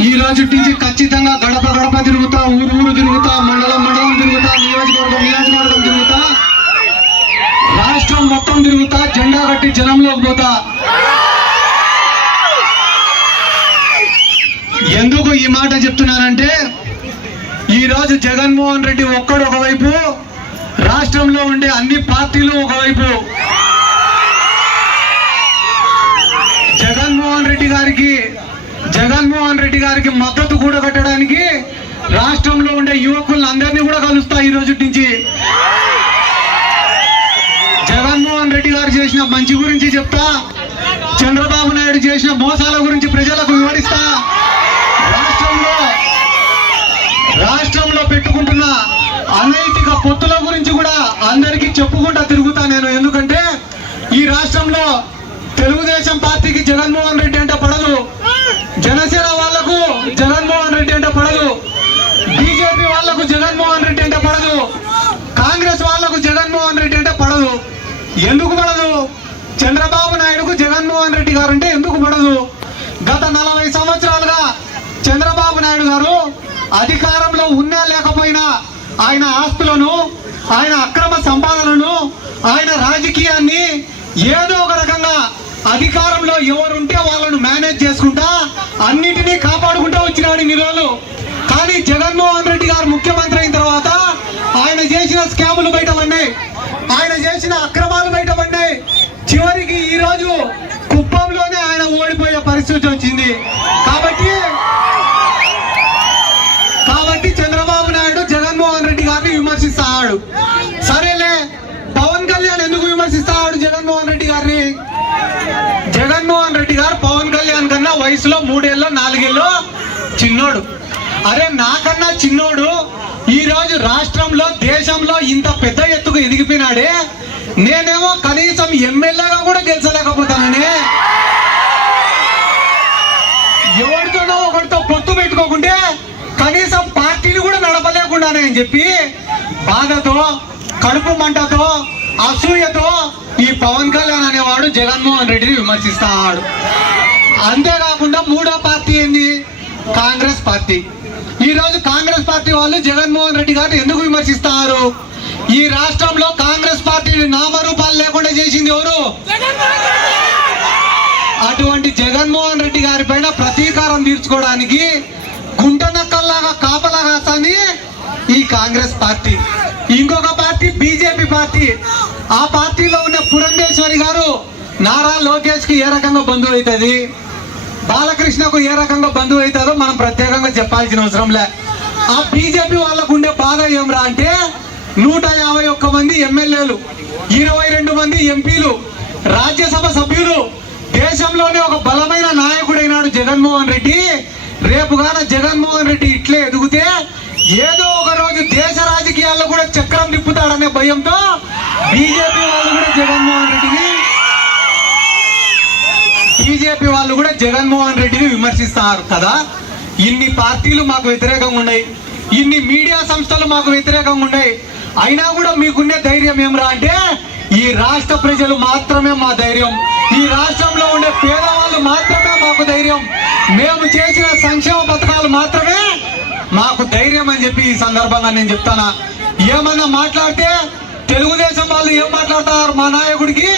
ఈ రోజు నుంచి ఖచ్చితంగా గడప గడప తిరుగుతా ఊరు ఊరు తిరుగుతా మండలం మండలం తిరుగుతా నియోజకవర్గం నియోజకవర్గం తిరుగుతా. రాష్ట్రం మొత్తం తిరుగుతా జెండా కట్టి జనంలోకి పోతా. ఎందుకు ఈ మాట చెప్తున్నానంటే ఈ రోజు జగన్మోహన్ రెడ్డి ఒక్కడు ఒకవైపు రాష్ట్రంలో ఉండే అన్ని పార్టీలు ఒకవైపు జగన్మోహన్ రెడ్డి గారికి జగన్మోహన్ రెడ్డి గారికి మద్దతు కూడగట్టడానికి రాష్ట్రంలో ఉండే యువకులందరినీ కూడా కలుస్తా ఈ రోజు నుంచి. జగన్మోహన్ రెడ్డి గారు చేసిన మంచి గురించి చెప్తా. చంద్రబాబు నాయుడు చేసిన మోసాల గురించి ప్రజలకు వివరిస్తా. రాష్ట్రంలో రాష్ట్రంలో పెట్టుకుంటున్న అనైతిక పొత్తుల గురించి కూడా అందరికీ చెప్పుకుంటా తిరుగుతా నేను. ఎందుకంటే ఈ రాష్ట్రంలో తెలుగుదేశం పార్టీకి జగన్మోహన్ రెడ్డి అంటే పడదు. జనసేన వాళ్ళ జగన్మోహన్ రెడ్డి అంటే పడదు. బీజేపీ వాళ్ళకు జగన్మోహన్ రెడ్డి అంటే పడదు. కాంగ్రెస్ వాళ్ళకు జగన్మోహన్ రెడ్డి అంటే పడదు. ఎందుకు పడదు? చంద్రబాబు నాయుడుకు జగన్మోహన్ రెడ్డి గారు అంటే ఎందుకు పడదు? గత నలభై సంవత్సరాలుగా చంద్రబాబు నాయుడు గారు అధికారంలో ఉన్నా లేకపోయినా ఆయన ఆస్తులను ఆయన అక్రమ సంపాదనను ఆయన రాజకీయాన్ని ఏదో ఒక రకంగా అధికారంలో ఎవరుంటే మేనేజ్ చేసుకుంటా అన్నిటినీ కాపాడుకుంటూ వచ్చినాడు ఇన్ని రోజులు కానీ జగన్మోహన్ రెడ్డి గారు ముఖ్యమంత్రి అయిన తర్వాత ఆయన చేసిన స్కాములు బయట పడినాయి ఆయన చేసిన అక్రమాలు బయట పడినాయి చివరికి ఈ రోజు కుప్పంలోనే ఆయన ఓడిపోయే పరిస్థితి వచ్చింది కాబట్టి కాబట్టి చంద్రబాబు నాయుడు జగన్మోహన్ రెడ్డి గారిని విమర్శిస్తాడు సరేలే పవన్ కళ్యాణ్ ఎందుకు విమర్శిస్తాడు జగన్మోహన్ రెడ్డి గారిని జగన్మోహన్ రెడ్డి గారు పవన్ కళ్యాణ్ కన్నా వయసులో మూడేళ్ళు నాలుగేళ్ళు చిన్నోడు. అరే నాకన్నా చిన్నోడు ఈ రోజు రాష్ట్రంలో దేశంలో ఇంత పెద్ద ఎత్తుకు ఎదిగిపోయినాడే. నేనేమో కనీసం ఎమ్మెల్యేగా కూడా గెలిచలేకపోతానని. ఎవరితోనో ఒకరితో పొత్తు పెట్టుకోకుంటే కనీసం పార్టీని కూడా నడపలేకుండానే అని చెప్పి బాధతో కడుపు మంటతో అసూయతో ఈ పవన్ కళ్యాణ్ అనేవాడు జగన్మోహన్ రెడ్డిని విమర్శిస్తాడు. అంతేకాకుండా మూడో పార్టీ ఏంది? Congress party. ఈరోజు కాంగ్రెస్ పార్టీ వాళ్ళు జగన్మోహన్ రెడ్డి గారిని ఎందుకు విమర్శిస్తారు? ఈ రాష్ట్రంలో కాంగ్రెస్ పార్టీని నామరూపాలు లేకుండా చేసింది ఎవరు? అటువంటి జగన్మోహన్ రెడ్డి గారి పైన ప్రతీకారం తీర్చుకోవడానికి గుంటనక్కల్లాగా కాపలా కాసాని ఈ కాంగ్రెస్ పార్టీ. ఇంకొక పార్టీ బీజేపీ పార్టీ. ఆ పార్టీలో ఉన్న పురంధేశ్వరి గారు నారా లోకేష్కి ఏ రకంగా బంధువు అవుతుంది బాలకృష్ణకు ఏ రకంగా బంధువు అవుతుందో మనం ప్రత్యేకంగా చెప్పాల్సిన అవసరం లే. ఆ బీజేపీ వాళ్ళకు ఉండే బాధ ఏమరా అంటే నూట యాభై ఒక్క మంది ఎమ్మెల్యేలు ఇరవై రెండు మంది ఎంపీలు రాజ్యసభ సభ్యులు దేశంలోనే ఒక బలమైన నాయకుడైనాడు జగన్మోహన్ రెడ్డి. రేపుగాన జగన్మోహన్ రెడ్డి ఇట్లే ఎదిగితే ఏదో ఒక రోజు దేశ రాజకీయాల్లో కూడా చక్రం తిప్పుతాడనే భయంతో బీజేపీ వాళ్ళు కూడా జగన్మోహన్ రెడ్డిని బీజేపీ వాళ్ళు కూడా జగన్మోహన్ రెడ్డిని విమర్శిస్తారు కదా? ఇన్ని పార్టీలు మాకు వ్యతిరేకంగా ఉన్నాయి. ఇన్ని మీడియా సంస్థలు మాకు వ్యతిరేకంగా ఉన్నాయి. అయినా కూడా మీకున్నే ధైర్యం ఏమరా అంటే ఈ రాష్ట్ర ప్రజలు మాత్రమే మా ధైర్యం. ఈ రాష్ట్రంలో ఉండే పేదవాళ్ళు మాత్రమే మాకు ధైర్యం. మేము చేసిన సంక్షేమ పథకాలు మాత్రమే మాకు ధైర్యం అని చెప్పి ఈ సందర్భంగా నేను చెప్తానా? ఏమన్నా మాట్లాడితే తెలుగుదేశం వాళ్ళు ఏం మాట్లాడతారు మా నాయకుడికి?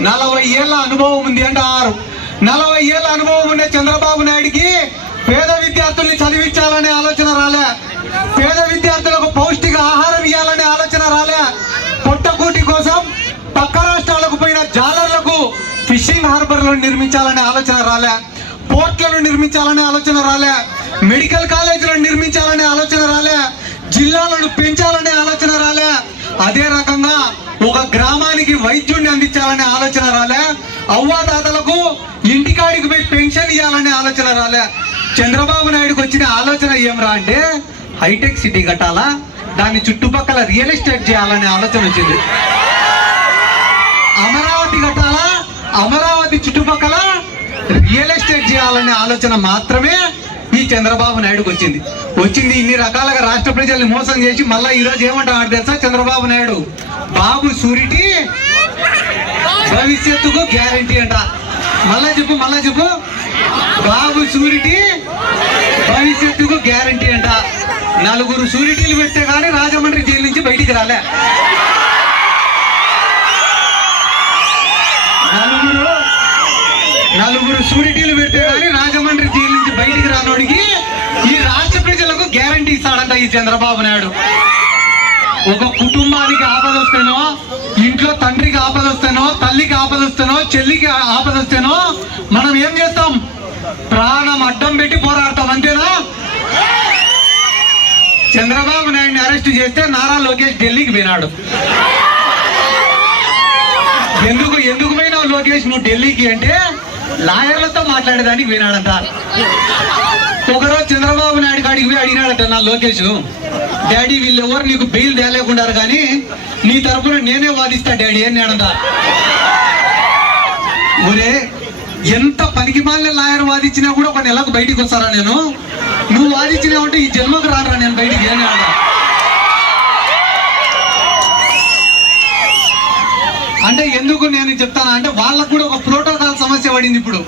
నలభై ఏళ్ళ అనుభవం ఉంది అంటారు. నలభై ఏళ్ళ అనుభవం ఉండే చంద్రబాబు నాయుడికి పేద విద్యార్థుల్ని చదివించాలనే ఆలోచన రాలే. పేద విద్యార్థులకు పౌష్టిక ఆహారం ఇవ్వాలనే ఆలోచన రాలే. పొట్టకూటి కోసం పక్క రాష్ట్రాలకు పోయిన జాలర్లకు ఫిషింగ్ హార్బర్లను నిర్మించాలనే ఆలోచన రాలే. పోర్ట్లను నిర్మించాలనే ఆలోచన రాలే. మెడికల్ కాలేజీలను నిర్మించాలనే ఆలోచన రాలే. జిల్లాలను పెంచాలనే ఆలోచన రాలే. అదే రకంగా ఒక గ్రామానికి వైద్యుడిని అందించాలనే ఆలోచన రాలే. అవ్వాతాతలకు ఇంటికాడికి పోయి పెన్షన్ ఇవ్వాలనే ఆలోచన రాలే. చంద్రబాబు నాయుడుకి వచ్చిన ఆలోచన ఏమరా అంటే హైటెక్ సిటీ కట్టాలా? దాని చుట్టుపక్కల రియల్ ఎస్టేట్ చేయాలనే ఆలోచన వచ్చింది. అమరావతి కట్టాలా? అమరావతి చుట్టుపక్కల రియల్ ఎస్టేట్ చేయాలనే ఆలోచన మాత్రమే ఈ చంద్రబాబు నాయుడుకి వచ్చింది. వచ్చింది ఇన్ని రకాలుగా రాష్ట్ర ప్రజల్ని మోసం చేసి మళ్ళా ఈ రోజు ఏమంటాడు తెలుసా చంద్రబాబు నాయుడు? బాబు సూరిటీ భవిష్యత్తుకు గ్యారంటీ అంట. మళ్ళా చెప్పు మళ్ళా చెప్పు. బాబు సూరిటీ నలుగురు సూరిటీలు పెట్టే కానీ రాజమండ్రి జైలు నుంచి బయటికి రాలే. నలుగురు నలుగురు సూరిటీలు పెట్టే కానీ రాజమండ్రి జైలు నుంచి బయటికి రానోడికి ఈ రాష్ట్ర ప్రజలకు గ్యారంటీ ఇస్తాడంట ఈ చంద్రబాబు నాయుడు. ఒక కుటుంబానికి ఆపద వస్తేనో ఇంట్లో తండ్రికి ఆపద వస్తేనో తల్లికి ఆపద వస్తేనో చెల్లికి ఆపద వస్తేనో మనం ఏం చేస్తాం? ప్రాణం అడ్డం పెట్టి పోరాడతాం అంతేనా? చంద్రబాబు నాయుడిని అరెస్ట్ చేస్తే నారా లోకేష్ ఢిల్లీకి పోయినాడు. ఎందుకు ఎందుకు పోయినావు లోకేష్? నువ్వు ఢిల్లీకి అంటే లాయర్లతో మాట్లాడేదానికి పోయినాడంట. ఒకరోజు చంద్రబాబు నాయుడు కాడికి పోయి అడిగినాడట నా లోకేష్. డాడీ వీళ్ళెవరు నీకు బెయిల్ తేలేకుండారు కానీ నీ తరపున నేనే వాదిస్తా డాడీ అన్నాడంట ఒరే ఎంత పనికి మాలిన లాయర్ వాదించినా కూడా ఒక నెలకు బయటికి వస్తారా నేను? నువ్వు వాదించినావంటే ఈ జన్మకు రారా నేను బయటికి అన్నాడు అంటే. ఎందుకు నేను చెప్తాను? అంటే వాళ్ళకు కూడా ఒక ప్రోటోకాల్ సమస్య పడింది ఇప్పుడు.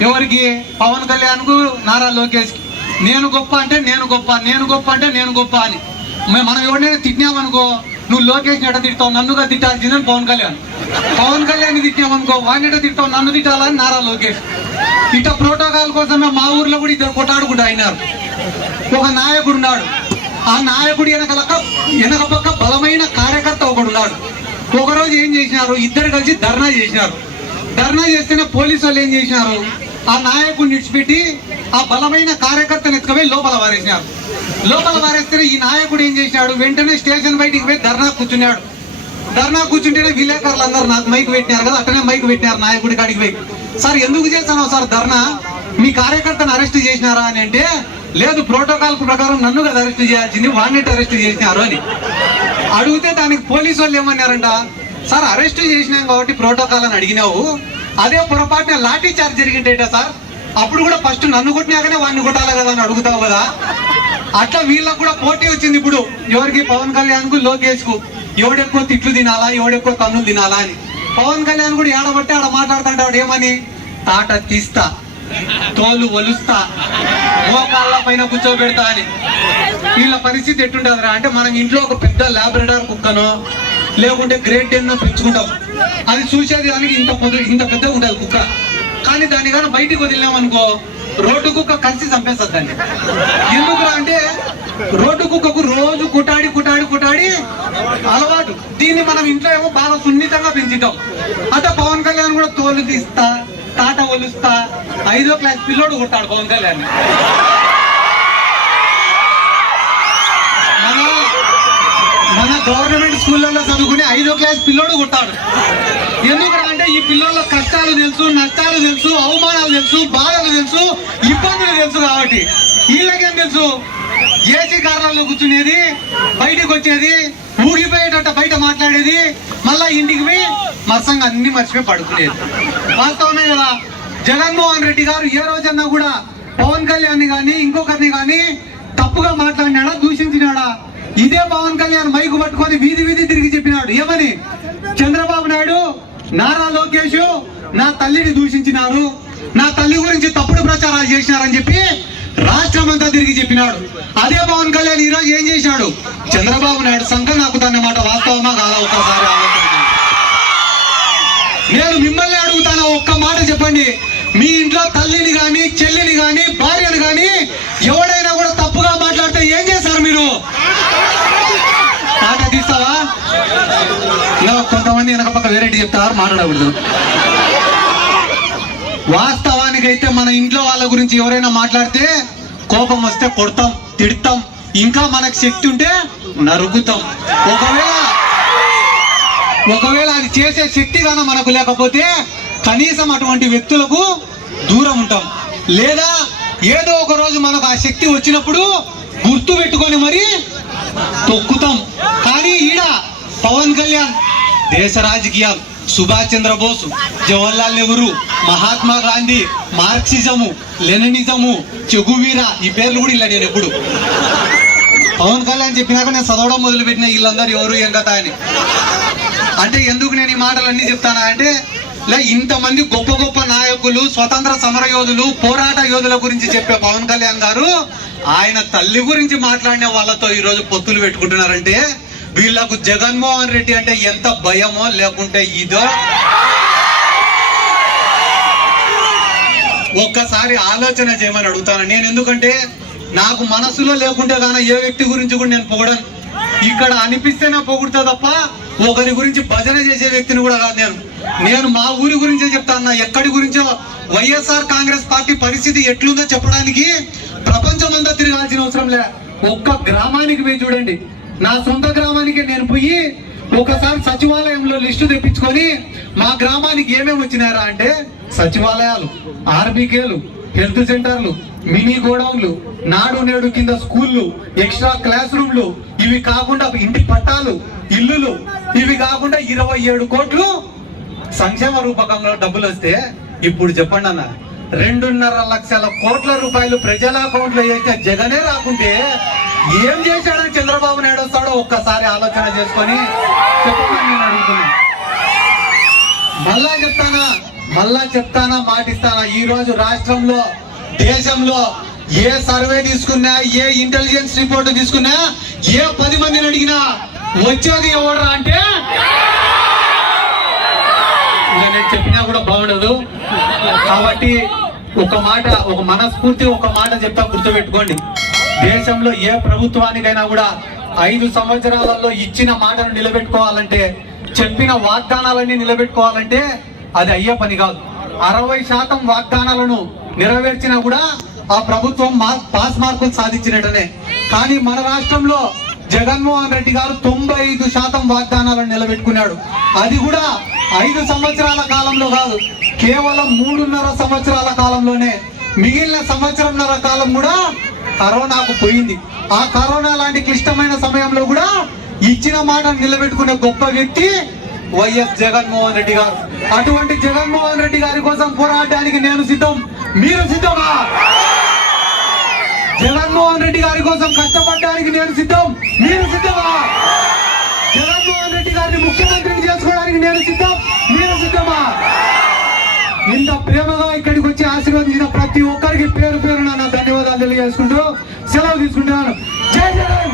ఎవరికి? పవన్ కళ్యాణ్కు నారా లోకేష్కి. నేను గొప్ప అంటే నేను గొప్ప నేను గొప్ప అంటే నేను గొప్ప అని. మనం ఎవరినైనా తిట్టినామనుకో నువ్వు లోకేష్ ఎట తిట్టావు నన్నుగా తిట్టాల్సిందని పవన్ కళ్యాణ్. పవన్ కళ్యాణ్ తిట్టినామనుకో వాడిని ఎట తిట్టావు నన్ను తిట్టాలని నారా లోకేష్. ఇట ప్రోటోకాల్ కోసమే మా ఊర్లో కూడా ఇద్దరు కొట్టాడుకుంటూ అయినారు. ఒక నాయకుడు ఉన్నాడు. ఆ నాయకుడు వెనకలక వెనక పక్క బలమైన కార్యకర్త ఒకడు ఉన్నాడు. ఒకరోజు ఏం చేసినారు? ఇద్దరు కలిసి ధర్నా చేసినారు. ధర్నా చేస్తేనే పోలీసు వాళ్ళు ఏం చేసినారు? ఆ నాయకుడిని విడిచిపెట్టి ఆ బలమైన కార్యకర్తను ఎత్తుకపోయి లోపల వారేసినారు. లోపల వారేస్తే ఈ నాయకుడు ఏం చేసినాడు? వెంటనే స్టేషన్ బయటికి పోయి ధర్నా కూర్చున్నాడు. ధర్నా కూర్చుంటేనే విలేకరులు అందరు నాకు మైక్ పెట్టినారు కదా అట్టనే మైక్ పెట్టినారు నాయకుడి కాడికి పోయి. సార్ ఎందుకు చేస్తాను సార్ ధర్నా? మీ కార్యకర్తను అరెస్ట్ చేసినారా? అని అంటే లేదు ప్రోటోకాల్ ప్రకారం నన్ను కదా అరెస్ట్ చేయాల్సింది వాడినట్టు అరెస్ట్ చేసినారు? అని. అడిగితే దానికి పోలీసు వాళ్ళు ఏమన్నారంట సార్ అరెస్ట్ చేసినాం కాబట్టి ప్రోటోకాల్ అని అడిగినావు. అదే పొరపాటున లాఠీ చార్జ్ జరిగిందేట సార్? అప్పుడు కూడా ఫస్ట్ నన్ను కొట్టినాకనే వాడిని కొట్టాలి కదా అని అడుగుతావు కదా? అట్లా వీళ్ళకు కూడా పోటీ వచ్చింది ఇప్పుడు. ఎవరికి? పవన్ కళ్యాణ్కు లోకేష్కు ఎవడెక్కువ తిట్లు తినాలా? ఎవడెక్కువ కన్నులు తినాలా అని. పవన్ కళ్యాణ్ కూడా ఏడబట్టి ఆడ మాట్లాడుతుంటాడు ఏమని? తాట తీస్తా. తోలు ఒలుస్తా. మోకాళ్ళ పైన కూర్చోబెడతా అని. వీళ్ళ పరిస్థితి ఎట్టుంటదిరా? అంటే మనం ఇంట్లో ఒక పెద్ద లాబ్రడార్ కుక్కనో లేకుంటే గ్రేట్ డెన్నో పెంచుకుంటాం. అది చూసేది దానికి ఇంత ఇంత పెద్దగా ఉండదు కుక్క. కానీ దాన్ని కానీ బయటికి వదిలినామనుకో రోడ్డు కుక్క కలిసి చంపేస్తుంది దాన్ని. ఎందుకురా అంటే రోడ్డు కుక్కకు రోజు కుటాడి కుటాడి కుటాడి అలవాటు. దీన్ని మనం ఇంట్లో ఏమో బాగా సున్నితంగా పెంచుతాం అత పవన్ కళ్యాణ్ కూడా తోలు తీస్తా తాట ఒలుస్తా ఐదో క్లాస్ పిల్లోడు కొట్టాడు పవన్ కళ్యాణ్. మన గవర్నమెంట్ స్కూళ్ళల్లో చదువుకుని ఐదో క్లాస్ పిల్లోడు కొట్టాడు ఎందుకు అంటే ఈ పిల్లల కష్టాలు తెలుసు నష్టాలు తెలుసు అవమానాలు తెలుసు బాధలు తెలుసు ఇబ్బందులు తెలుసు కాబట్టి వీళ్ళకేం తెలుసు? ఏసీ కారణాల్లో కూర్చునేది బయటకు వచ్చేది ఊగిపోయేటట్టు బయట మాట్లాడేది మళ్ళా ఇంటికి పోయి మత్సంగా అన్ని మర్చిపోయి పడుకునేది. వాస్తవమే కదా? జగన్మోహన్ రెడ్డి గారు ఏ రోజన్నా కూడా పవన్ కళ్యాణ్ కానీ ఇంకొకరిని కానీ తప్పుగా మాట్లాడినాడా దూషించినాడా? ఇదే పవన్ కళ్యాణ్ మైకు పట్టుకొని వీధి వీధి తిరిగి చెప్పినాడు. ఏమని? చంద్రబాబు నాయుడు నారా లోకేష్ నా తల్లిని దూషించినారు. నా తల్లి గురించి తప్పుడు ప్రచారాలు చేసినారని చెప్పి రాష్ట్రం అంతా తిరిగి చెప్పినాడు. అదే పవన్ కళ్యాణ్ ఈ రోజు ఏం చేశాడు? చంద్రబాబు నాయుడు సంఘం నాకు మాట వాస్తవమా కాదా? ఒక్కసారి నేను మిమ్మల్ని అడుగుతాను? ఒక్క మాట చెప్పండి. మీ ఇంట్లో తల్లిని కానీ చెల్లిని కానీ భార్యని కానీ ఎవడైనా కూడా తప్పుగా మాట్లాడితే ఏం చేశారు మీరు? వెనక పక్క వేరేటి చెప్తారు మాట్లాడకూడదు. వాస్తవానికైతే మన ఇంట్లో వాళ్ళ గురించి ఎవరైనా మాట్లాడితే కోపం వస్తే కొడతాం తిడతాం. ఇంకా మనకు శక్తి ఉంటే నరుగుతాం ఒకవేళ ఒకవేళ అది చేసే శక్తి కానీ మనకు లేకపోతే కనీసం అటువంటి వ్యక్తులకు దూరం ఉంటాం. లేదా ఏదో ఒక రోజు మనకు ఆ శక్తి వచ్చినప్పుడు గుర్తు పెట్టుకొని మరి తొక్కుతాం. కానీ ఈడ పవన్ కళ్యాణ్ దేశ రాజకీయాలు. Subhash Chandrabose Jawaharlal Nehru Mahatma Gandhi Marxism Leninism Che Guevara ఈ పేర్లు కూడా ఇలా నేను ఎప్పుడు. పవన్ కళ్యాణ్ చెప్పినాక నేను చదవడం మొదలుపెట్టిన వీళ్ళందరూ ఎవరు ఏం కథ అని. అంటే ఎందుకు నేను ఈ మాటలన్నీ చెప్తానా అంటే లే ఇంతమంది గొప్ప గొప్ప నాయకులు స్వతంత్ర సమర యోధులు పోరాట యోధుల గురించి చెప్పే పవన్ కళ్యాణ్ గారు ఆయన తల్లి గురించి మాట్లాడిన వాళ్ళతో ఈరోజు పొత్తులు పెట్టుకుంటున్నారంటే వీళ్ళకు జగన్మోహన్ రెడ్డి అంటే ఎంత భయమో లేకుంటే ఇదో. ఒక్కసారి ఆలోచన చేయమని అడుగుతాను. నేను ఎందుకంటే నాకు మనసులో లేకుంటే కానీ ఏ వ్యక్తి గురించి కూడా నేను పొగడను. ఇక్కడ అనిపిస్తేనే పొగుడుతా తప్ప ఒకరి గురించి భజన చేసే వ్యక్తిని కూడా కాదు నేను. నేను మా ఊరి గురించే చెప్తాను ఎక్కడి గురించో వైఎస్ఆర్ కాంగ్రెస్ పార్టీ పరిస్థితి ఎట్లుందో చెప్పడానికి ప్రపంచం అంతా తిరగాల్సిన అవసరం లే. ఒక్క గ్రామానికి పోయి చూడండి. నా సొంత గ్రామానికి నేను పోయి ఒకసారి సచివాలయంలో లిస్టు తెప్పించుకొని మా గ్రామానికి ఏమేమి వచ్చినారా అంటే సచివాలయాలు ఆర్బీకేలు హెల్త్ సెంటర్లు మినీ గోడౌన్లు నాడు నేడు కింద స్కూళ్ళు ఎక్స్ట్రా క్లాస్ రూమ్లు ఇవి కాకుండా ఇంటి పట్టాలు ఇల్లులు ఇవి కాకుండా ఇరవై ఏడు కోట్లు సంక్షేమ రూపకంలో డబ్బులు వస్తే ఇప్పుడు చెప్పండి అన్న రెండున్నర లక్షల కోట్ల రూపాయలు ప్రజల అకౌంట్లో వేస్తే జగనే రాకుంటే ఏం చేశాడు చంద్రబాబు? కూడా ఒక్కసారి ఆలోచన చేసుకొని చెప్పమని నేను అడుగుతున్నా. మళ్ళా చెప్తానా? మళ్ళా చెప్తానా? మాటిస్తానా? ఈ రోజు రాష్ట్రంలో దేశంలో ఏ సర్వే తీసుకున్నా ఏ ఇంటెలిజెన్స్ రిపోర్ట్ తీసుకున్నా ఏ పది మందిని అడిగినా వచ్చేది ఎవడరా అంటే? నేను చెప్పినా కూడా బాగుండదు. కాబట్టి ఒక మాట ఒక మనస్ఫూర్తి ఒక మాట చెప్తా గుర్తుపెట్టుకోండి. దేశంలో ఏ ప్రభుత్వానికైనా కూడా ఐదు సంవత్సరాలలో ఇచ్చిన మాటను నిలబెట్టుకోవాలంటే చెప్పిన వాగ్దానాలన్నీ నిలబెట్టుకోవాలంటే అది అయ్యే పని కాదు. అరవై శాతం వాగ్దానాలను నెరవేర్చినా కూడా ఆ ప్రభుత్వం పాస్ మార్కులు సాధించినట్టనే. కానీ మన రాష్ట్రంలో జగన్మోహన్ రెడ్డి గారు తొంభై ఐదు శాతం వాగ్దానాలను నిలబెట్టుకున్నాడు. అది కూడా ఐదు సంవత్సరాల కాలంలో కాదు కేవలం మూడున్నర సంవత్సరాల కాలంలోనే. మిగిలిన సంవత్సరంన్నర కాలం కూడా కరోనాకు పోయింది. ఆ కరోనా లాంటి క్లిష్టమైన సమయంలో కూడా ఇచ్చిన మాట నిలబెట్టుకునే గొప్ప వ్యక్తి వైఎస్ జగన్మోహన్ రెడ్డి గారు. అటువంటి జగన్మోహన్ రెడ్డి గారి కోసం పోరాడడానికి నేను సిద్ధం. మీరు సిద్ధమా? జగన్మోహన్ రెడ్డి గారి కోసం కష్టపడడానికి నేను సిద్ధం. మీరు సిద్ధమా? జగన్మోహన్ రెడ్డి గారిని ముఖ్యమంత్రిని చేసుకోవడానికి నేను సిద్ధం. మీరు సిద్ధమా? ఇంత ప్రేమగా ఇక్కడికి వచ్చి ఆశీర్వదించిన ప్రతి ఒక్కరికి పేరు పేరు చేసుకుంటూ సెలవు తీసుకుంటున్నాను. జై జగన్